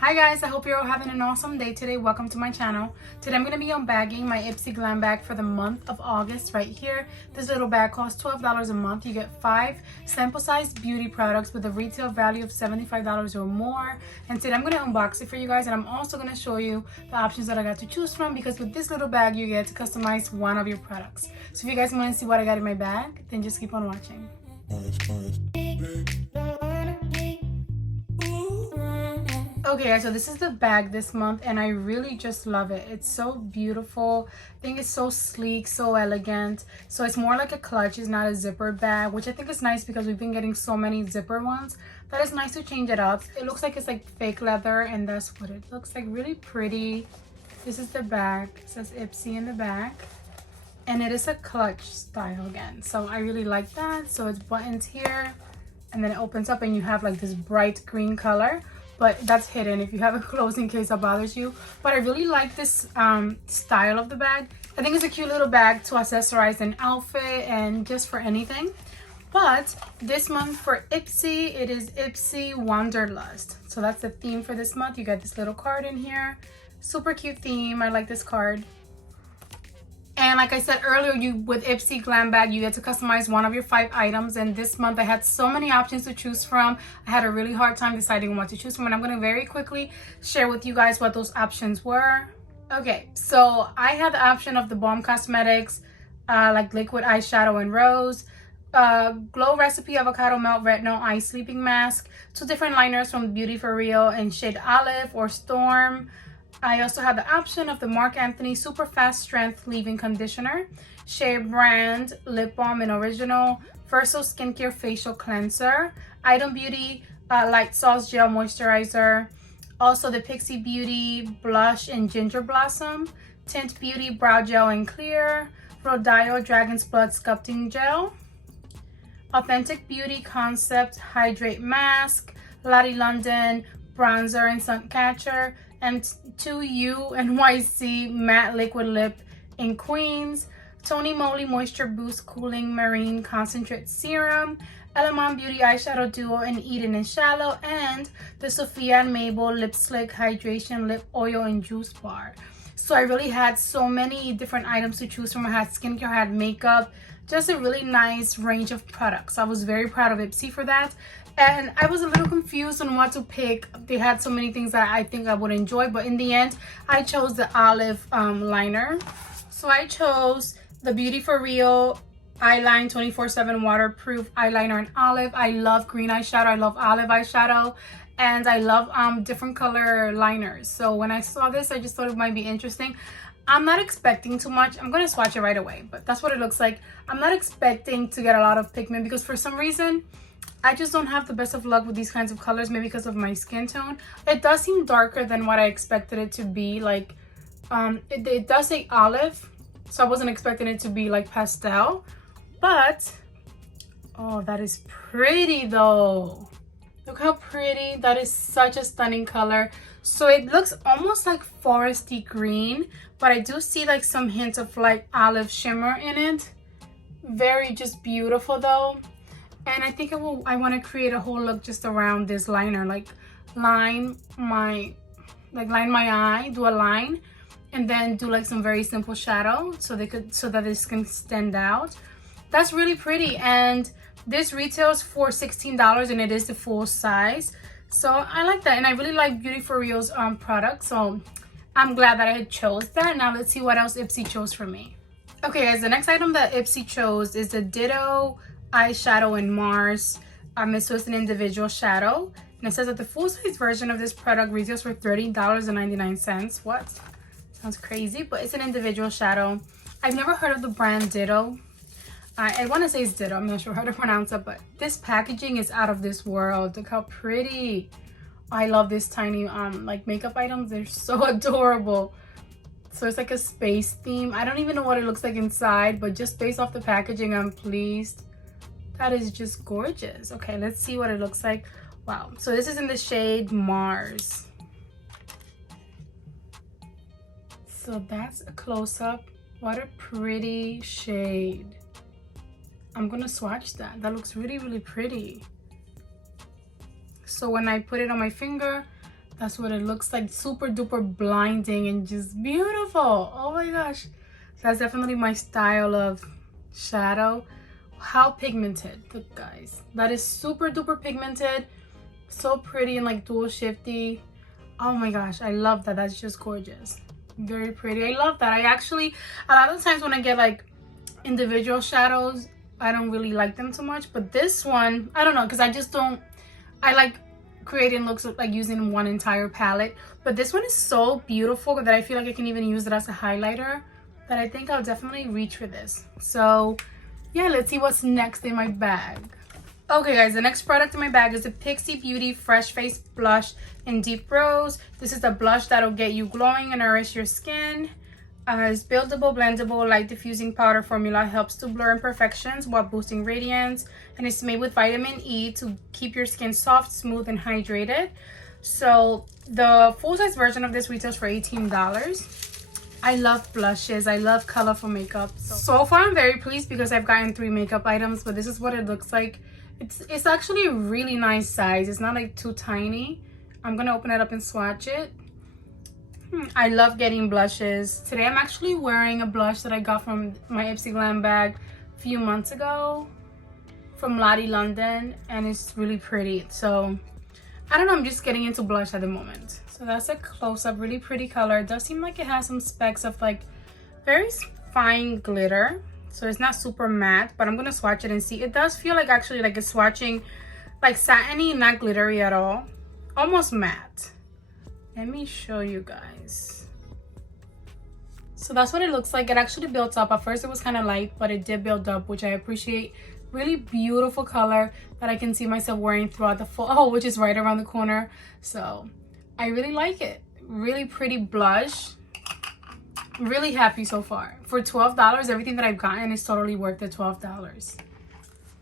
Hi guys, I hope you're all having an awesome day today. Welcome to my channel. Today I'm going to be unbagging my IPSY Glam bag for the month of August right here. This little bag costs $12 a month. You get 5 sample-sized beauty products with a retail value of $75 or more. And today I'm going to unbox it for you guys, and I'm also going to show you the options that I got to choose from, because with this little bag you get to customize one of your products. So if you guys want to see what I got in my bag, then just keep on watching. Okay, so this is the bag this month, and I really just love it. It's so beautiful. I think it's so sleek, so elegant. So it's more like a clutch, it's not a zipper bag, which I think is nice because we've been getting so many zipper ones that it's nice to change it up. It looks like it's like fake leather, and that's what it looks like. Really pretty. This is the bag. It says IPSY in the back, and it is a clutch style again, so I really like that. So it's buttons here, and then it opens up and you have like this bright green color, but that's hidden if you have it closed in case that bothers you. But I really like this style of the bag. I think it's a cute little bag to accessorize an outfit and just for anything. But this month for IPSY, it is IPSY Wanderlust. So that's the theme for this month. You got this little card in here. Super cute theme. I like this card. And like I said earlier, with IPSY Glam Bag, you get to customize one of your 5 items. And this month I had so many options to choose from. I had a really hard time deciding what to choose from, and I'm going to very quickly share with you guys what those options were. Okay, so I had the option of the Balm Cosmetics, like liquid eyeshadow and rose, Glow Recipe Avocado Melt Retinol Eye Sleeping Mask, 2 different liners from Beauty For Real in shade Olive or Storm. I also have the option of the Marc Anthony Super Fast Strength Leave-In Conditioner, Shea Brand Lip Balm in Original, Verso Skincare Facial Cleanser, Item Beauty Light Sauce Gel Moisturizer, also the Pixie Beauty Blush in Ginger Blossom, Tint Beauty Brow Gel in Clear, Rodeo Dragon's Blood Sculpting Gel, Authentic Beauty Concept Hydrate Mask, Lottie London Bronzer and Sun Catcher, and 2U NYC Matte Liquid Lip in Queens, Tony Moly Moisture Boost Cooling Marine Concentrate Serum, Element Beauty Eyeshadow Duo in Eden and Shallow, and the Sophia and Mabel Lip Slick Hydration Lip Oil and Juice Bar. So I really had so many different items to choose from. I had skincare, I had makeup, just a really nice range of products. I was very proud of IPSY for that. And I was a little confused on what to pick. They had so many things that I think I would enjoy, but in the end, I chose the Olive liner. So I chose the Beauty For Real Eyeline 24/7 Waterproof Eyeliner in Olive. I love green eyeshadow, I love olive eyeshadow, and I love different color liners. So when I saw this, I just thought it might be interesting. I'm not expecting too much. I'm going to swatch it right away, but that's what it looks like. I'm not expecting to get a lot of pigment because for some reason, I just don't have the best of luck with these kinds of colors, maybe because of my skin tone. It does seem darker than what I expected it to be. Like, it does say olive, so I wasn't expecting it to be like pastel. But, oh, that is pretty though. Look how pretty. That is such a stunning color. So it looks almost like foresty green, but I do see like some hints of like olive shimmer in it. Very just beautiful though. And I think I want to create a whole look just around this liner, like line my eye, do a line, and then do like some very simple shadow so that this can stand out. That's really pretty, and this retails for $16, and it is the full size. So I like that, and I really like Beauty For Real's product, so I'm glad that I chose that. Now let's see what else IPSY chose for me. Okay guys, the next item that IPSY chose is the Ditto Eyeshadow in Mars. It's just an individual shadow, and it says that the full-size version of this product retails for $30.99. What? Sounds crazy, but it's an individual shadow. I've never heard of the brand Ditto. I want to say it's Ditto. I'm not sure how to pronounce it, but this packaging is out of this world. Look how pretty. I love this tiny like makeup items. They're so adorable. So it's like a space theme. I don't even know what it looks like inside, but just based off the packaging, I'm pleased. That is just gorgeous. Okay, let's see what it looks like. Wow. So this is in the shade Mars. So that's a close-up. What a pretty shade. I'm gonna swatch that. That looks really, really pretty. So when I put it on my finger, That's what it looks like. Super duper blinding and just beautiful. Oh my gosh. That's definitely my style of shadow. How pigmented, look guys. That is super duper pigmented. So pretty and like dual shifty. Oh my gosh, I love that. That's just gorgeous. Very pretty. I love that. I actually, a lot of times when I get like individual shadows, I don't really like them too much. But this one, I don't know, because I just don't, I like creating looks like using one entire palette. But this one is so beautiful that I feel like I can even use it as a highlighter, that I think I'll definitely reach for this. So yeah, let's see what's next in my bag. Okay guys, the next product in my bag is the Pixie Beauty Fresh Face Blush in Deep Rose. This is the blush that'll get you glowing and nourish your skin. It's buildable, blendable, light diffusing powder formula, helps to blur imperfections while boosting radiance, and it's made with vitamin E to keep your skin soft, smooth, and hydrated. So the full-size version of this retails for $18. I love blushes. I love colorful makeup. So far I'm very pleased because I've gotten 3 makeup items, but this is what it looks like. It's actually a really nice size. It's not like too tiny. I'm gonna open it up and swatch it. I love getting blushes. Today I'm actually wearing a blush that I got from my IPSY Glam bag a few months ago from Lottie London, and it's really pretty. So I don't know, I'm just getting into blush at the moment. So that's a close-up, really pretty color. It does seem like it has some specks of like very fine glitter, so it's not super matte, but I'm gonna swatch it and see. It does feel like actually like it's swatching like satiny, not glittery at all, almost matte. Let me show you guys. So that's what it looks like. It actually built up. At first it was kind of light, but it did build up, which I appreciate. Really beautiful color that I can see myself wearing throughout the fall, which is right around the corner. So I really like it. Really pretty blush. Really happy so far. For $12, everything that I've gotten is totally worth the $12.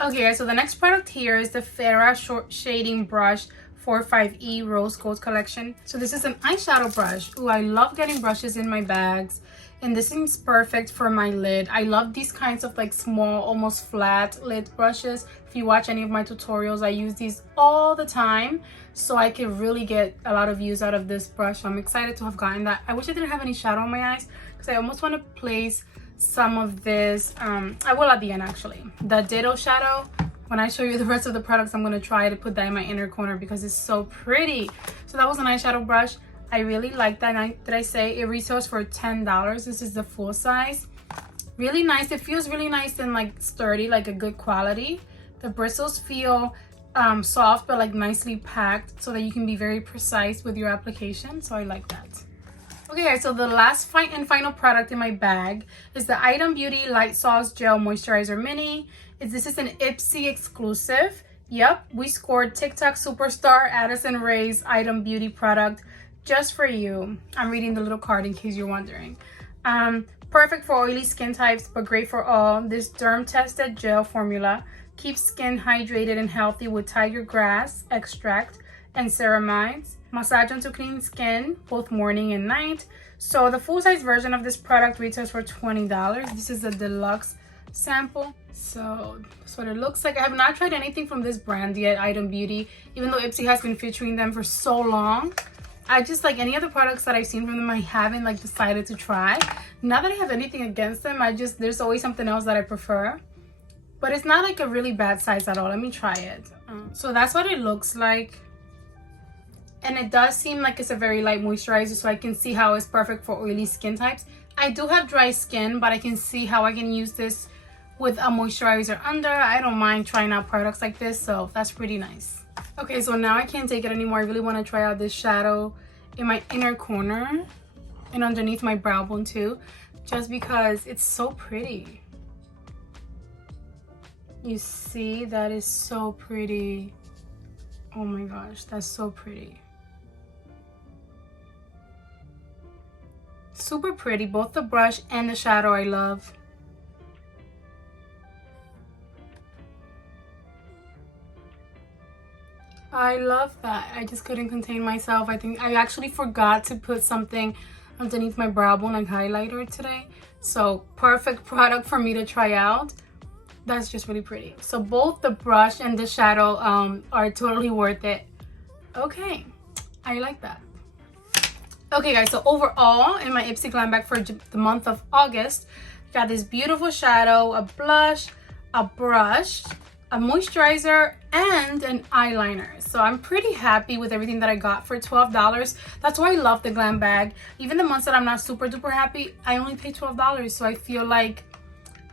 Okay guys, so the next product here is the Farrah Short Shading Brush 45E Rose Gold Collection. So this is an eyeshadow brush. Ooh, I love getting brushes in my bags, and this seems perfect for my lid. I love these kinds of like small, almost flat lid brushes. If you watch any of my tutorials, I use these all the time, so I can really get a lot of use out of this brush. So I'm excited to have gotten that. I wish I didn't have any shadow on my eyes because I almost want to place some of this. I will at the end actually. The Ditto shadow. When I show you the rest of the products, I'm going to try to put that in my inner corner because it's so pretty. So that was an eyeshadow brush. I really like that. And did I say it retails for $10? This is the full size. Really nice. It feels really nice and like sturdy, like a good quality. The bristles feel soft but like nicely packed so that you can be very precise with your application. So I like that. Okay guys, so the last and final product in my bag is the Item Beauty Light Sauce Gel Moisturizer Mini. This is an IPSY exclusive. Yep, we scored TikTok superstar Addison Rae's Item Beauty product just for you. I'm reading the little card in case you're wondering. Perfect for oily skin types, but great for all. This derm-tested gel formula keeps skin hydrated and healthy with tiger grass extract and ceramides. Massage onto clean skin both morning and night. So the full-size version of this product retails for $20. This is a deluxe sample. So that's what it looks like. I have not tried anything from this brand yet, Item Beauty, even though IPSY has been featuring them for so long. I just like any other products that I've seen from them, I haven't like decided to try. Not that I have anything against them, there's always something else that I prefer, but it's not like a really bad size at all. Let me try it. So that's what it looks like, and it does seem like it's a very light moisturizer, so I can see how it's perfect for oily skin types. I do have dry skin, but I can see how I can use this with a moisturizer under. I don't mind trying out products like this, so that's pretty nice. Okay, so now I can't take it anymore. I really want to try out this shadow in my inner corner and underneath my brow bone too, just because it's so pretty. You see, that is so pretty. Oh my gosh, that's so pretty. Super pretty, both the brush and the shadow I love. I love that. I just couldn't contain myself. I think I actually forgot to put something underneath my brow bone, like highlighter today. So perfect product for me to try out. That's just really pretty. So both the brush and the shadow are totally worth it. Okay, I like that. Okay guys, so overall in my IPSY Glam bag for the month of August, got this beautiful shadow, a blush, a brush, a moisturizer, and an eyeliner. So I'm pretty happy with everything that I got for $12. That's why I love the glam bag. Even the months that I'm not super duper happy, I only paid $12, so I feel like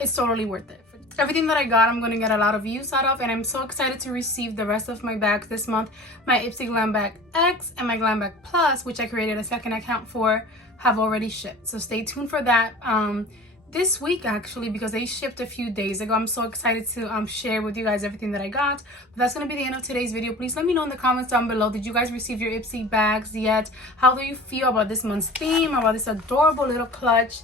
it's totally worth it. Everything that I got, I'm going to get a lot of use out of, and I'm so excited to receive the rest of my bags this month. My IPSY Glam Bag X and my Glam Bag Plus, which I created a second account for, have already shipped. So stay tuned for that this week, actually, because they shipped a few days ago. I'm so excited to share with you guys everything that I got. But that's going to be the end of today's video. Please let me know in the comments down below. Did you guys receive your IPSY bags yet? How do you feel about this month's theme, about this adorable little clutch?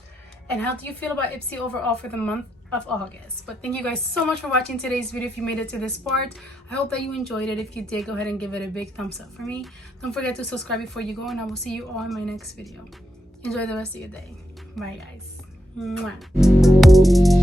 And how do you feel about IPSY overall for the month of August? But thank you guys so much for watching today's video. If you made it to this part, I hope that you enjoyed it. If you did, go ahead and give it a big thumbs up for me. Don't forget to subscribe before you go, and I will see you all in my next video. Enjoy the rest of your day. Bye guys. Mwah.